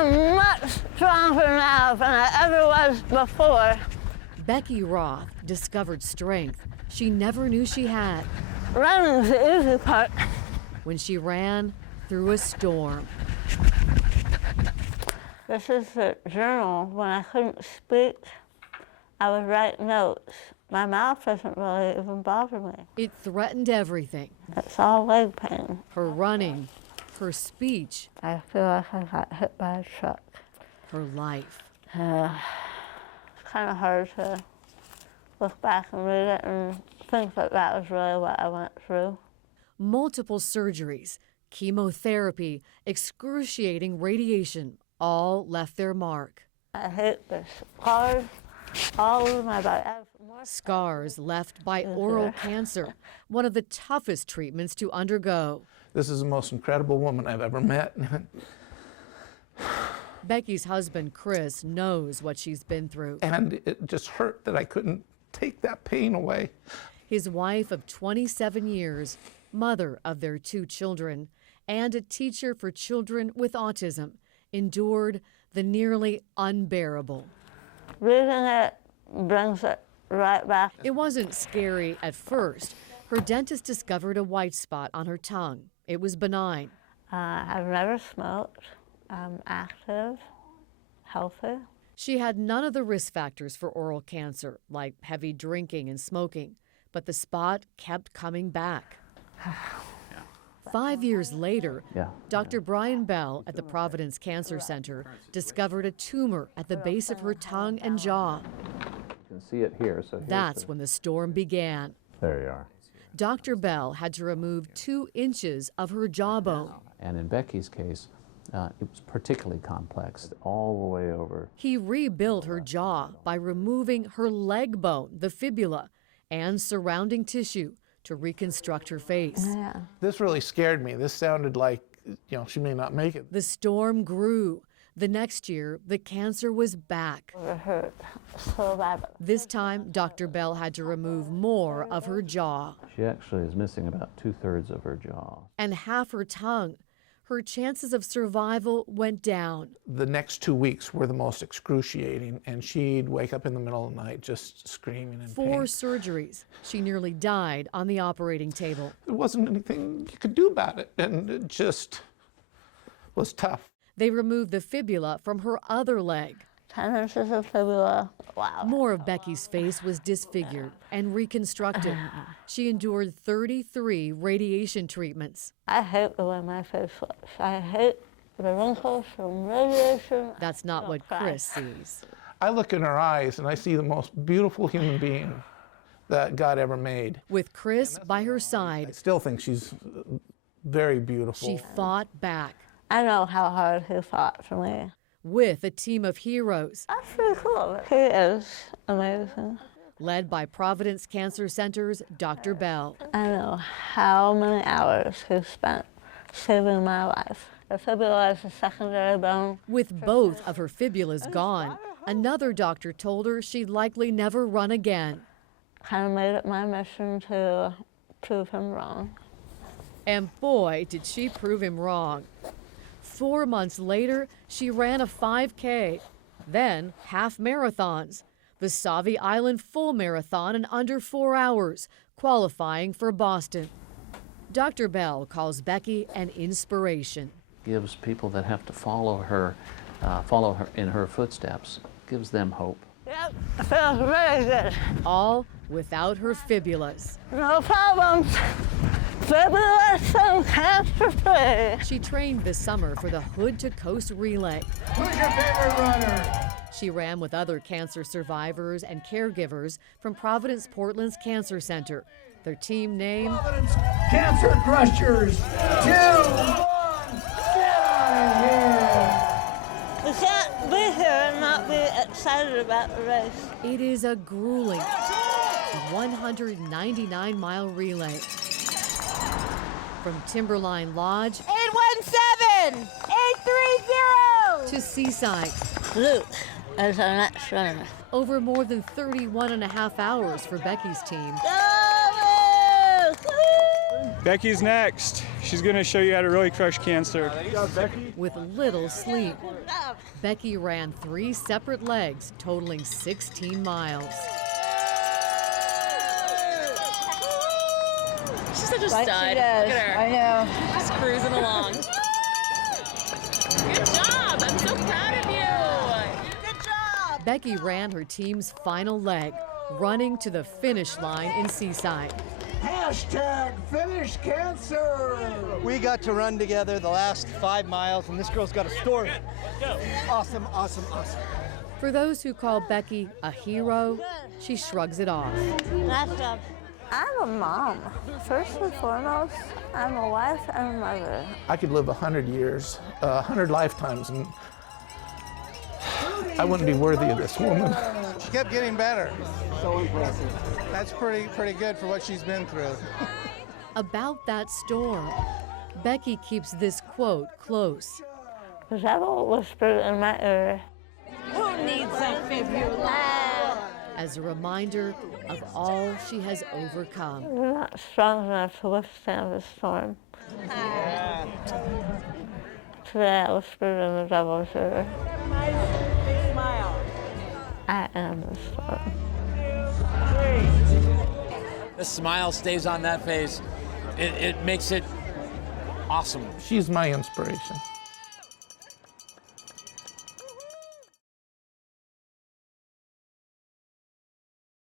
am much stronger now than I ever was before. Becky Roth discovered strength she never knew she had Running's the easy part. when she ran through a storm. This is the journal. When I couldn't speak, I would write notes. My mouth doesn't really even bother me. It threatened everything. It's all leg pain. Her running, her speech, I feel like I got hit by a truck. her life. It's kind of hard to look back and read it and think that that was really what I went through. Multiple surgeries, chemotherapy, excruciating radiation all left their mark. I hate the scars all over my body. I have more Scars left by oral cancer, one of the toughest treatments to undergo. This is the most incredible woman I've ever met. Becky's husband, Chris, knows what she's been through. And it just hurt that I couldn't take that pain away. His wife of 27 years, mother of their 2 children, and a teacher for children with autism, endured the nearly unbearable. Reading it brings it right back. It wasn't scary at first. Her dentist discovered a white spot on her tongue. It was benign. I've never smoked. I'm active, healthy. She had none of the risk factors for oral cancer, like heavy drinking and smoking, but the spot kept coming back. 5 years later, Dr. Brian Bell at the Providence Cancer Center discovered a tumor at the base of her tongue and jaw. You can see it here. So That's when the storm began. There you are. Dr. Bell had to remove 2 inches of her jawbone. And in Becky's case, it was particularly complex, all the way over. He rebuilt her jaw by removing her leg bone, the fibula, and surrounding tissue to reconstruct her face. Yeah. This really scared me. This sounded like, she may not make it. The storm grew. The next year, the cancer was back. It hurt so bad. This time, Dr. Bell had to remove more of her jaw She actually is missing about 2/3 of her jaw. and half her tongue. Her chances of survival went down. The next 2 weeks were the most excruciating, and she'd wake up in the middle of the night just screaming in 4 pain. surgeries. She nearly died on the operating table. There wasn't anything you could do about it, and it just was tough. They removed the fibula from her other leg. 10 inches of fibula. Wow. More of Becky's face was disfigured and reconstructed. She endured 33 radiation treatments. I hate the way my face looks. I hate the wrinkles from radiation. That's not what Chris sees. I look in her eyes, and I see the most beautiful human being that God ever made. With Chris by her I side, still think she's very beautiful. she fought back I know how hard he fought for me. with a team of heroes That's pretty cool. He is amazing. led by Providence Cancer Center's Dr. Bell. I know how many hours he spent saving my life. The fibula is a secondary bone. With both of her fibulas gone, another doctor told her she'd likely never run again. Kind of made it my mission to prove him wrong. And boy, did she prove him wrong. 4 months later, she ran a 5K, then half marathons, the Sauvie Island full marathon in under 4 hours, qualifying for Boston. Dr. Bell calls Becky an inspiration. Gives people that have to follow her in her footsteps, gives them hope. Yep, feels really good. All without her fibulas. No problems. Fibula and cancer-free. She trained this summer for the Hood to Coast Relay. Who's your favorite runner? She ran with other cancer survivors and caregivers from Providence Portland's Cancer Center. Their team name, Providence Cancer Crushers. 2, 1, get out of here. We can't be here and not be excited about the race. it is a grueling 199-mile relay. From Timberline Lodge 817-830. to Seaside, Luke is our next runner. over more than 31.5 hours for Becky's team. Go, Luke! Woo! Becky's next. She's going to show you how to really crush cancer. With little sleep, Becky ran 3 separate legs, totaling 16 miles. She's such a stud. She does. Look at her. I know. Just cruising along. Good job. I'm so proud of you. Good job. Becky ran her team's final leg, running to the finish line in Seaside. Hashtag finish cancer. We got to run together the last 5 miles, and this girl's got a story. Awesome, awesome, awesome. For those who call Becky a hero, she shrugs it off. Nice job. I'm a mom. First and foremost, I'm a wife and a mother. I could live 100 years, 100 lifetimes, and I wouldn't be worthy of this woman. She kept getting better. So impressive. That's pretty good for what she's been through. About that storm, Becky keeps this quote close. The devil whispered in my ear. Who needs a fibula? As a reminder of all she has overcome. You're not strong enough to withstand the storm. Today I whispered in the devil's ear. Big smile. I am the storm. The smile stays on that face. It makes it awesome. She's my inspiration.